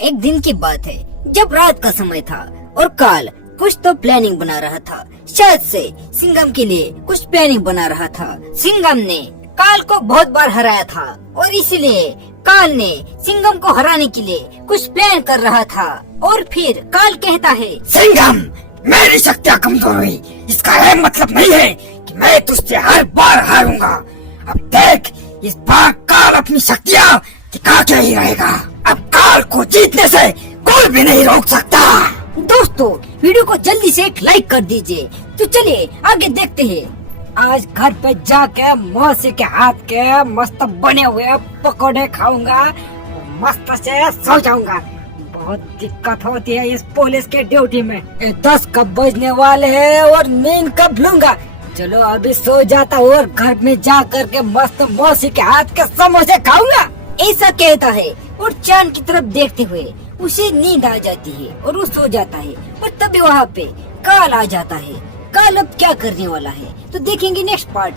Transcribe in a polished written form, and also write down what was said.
एक दिन की बात है जब रात का समय था और काल कुछ तो प्लानिंग बना रहा था। शायद से सिंघम के लिए कुछ प्लानिंग बना रहा था। सिंघम ने काल को बहुत बार हराया था और इसलिए काल ने सिंघम को हराने के लिए कुछ प्लान कर रहा था। और फिर काल कहता है, सिंघम, मेरी शक्तियाँ कमजोर हुई, इसका यह मतलब नहीं है कि मैं तुझसे हर बार हारूंगा। अब देख, इस बार काल अपनी शक्तियाँ दिखा के ही रहेगा। अब काल को जीतने से कोई भी नहीं रोक सकता। दोस्तों वीडियो को जल्दी से एक लाइक कर दीजिए। तो चलिए आगे देखते हैं। आज घर पे जाके मौसी के हाथ के मस्त बने हुए पकौड़े खाऊंगा, मस्त से सो जाऊंगा। बहुत दिक्कत होती है इस पुलिस के ड्यूटी में। 10 कब बजने वाले हैं और नींद कब लूंगा। चलो अभी सो जाता हूँ और घर में जा करके मस्त मौसी के हाथ के समोसे खाऊंगा। ऐसा कहता है और चांद की तरफ देखते हुए उसे नींद आ जाती है और वो सो जाता है। और तभी वहाँ पे काल आ जाता है। काल अब क्या करने वाला है तो देखेंगे नेक्स्ट पार्ट।